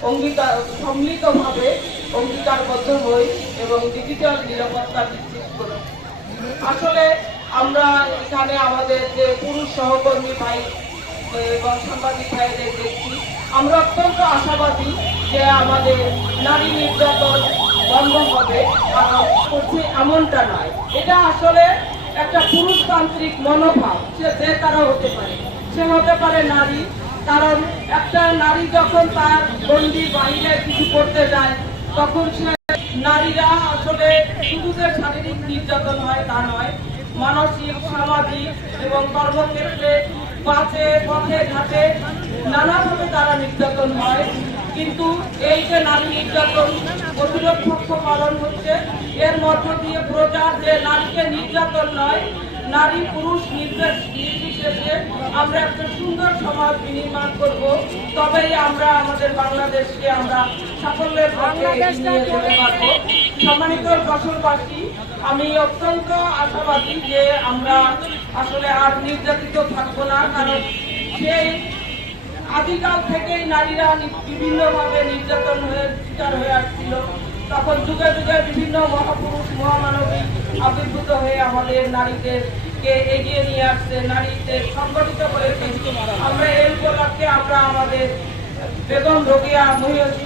সম্মিলিতভাবে অঙ্গীকারবদ্ধ হই এবং ডিজিটাল নিরাপত্তা নিশ্চিত করি। আসলে আমরা এখানে আমাদের যে পুরুষ সহকর্মী ভাই এবং সাংবাদিক ভাইদের দেখছি, আমরা অত্যন্ত আশাবাদী যে আমাদের নারী নির্যাতন বন্ধ হবে। করছে এমনটা নয়, এটা আসলে একটা পুরুষতান্ত্রিক মনোভাব। যে তারা হতে পারে, সে হতে পারে নারী। কারণ একটা নারী যখন তার গণ্ডির বাহিরে কিছু করতে যায়, তখন সে নারীরা আসলে শুধু যে শারীরিক নির্যাতন হয় তা নয়, মানসিক, সামাজিক এবং কর্মক্ষেত্রে, বাসে, পথে ঘাটে নানাভাবে তারা নির্যাতন হয়। কিন্তু এই যে নারী নির্যাতন প্রতিরোধ পক্ষ পালন হচ্ছে, এর মধ্য দিয়ে প্রচার যে নারীকে নির্যাতন নয়, নারী পুরুষ নির্বিশেষে আমরা একটা সুন্দর সমাজ বিনির্মাণ করব। তবেই আমরা আমাদের বাংলাদেশকে আমরা সাফল্যের পথে এগিয়ে যেতে পারব। সম্মানিত যশোরবাসী, আমি অত্যন্ত আশাবাদী যে আমরা আসলে আর নির্যাতিত থাকবো না। কারণ সেই আদিকাল থেকেই নারীরা বিভিন্নভাবে নির্যাতন শিকার হয়ে আসছিল। তখন যুগে যুগে বিভিন্ন মহাপুরুষ মহামানবী আবির্ভূত হয়ে আমাদের নারীদেরকে এগিয়ে নিয়ে আসছে, নারীদের সংগঠিত করেছে। আমরা এই উপলক্ষে আমরা আমাদের বেগম রোকেয়া মহিয়সী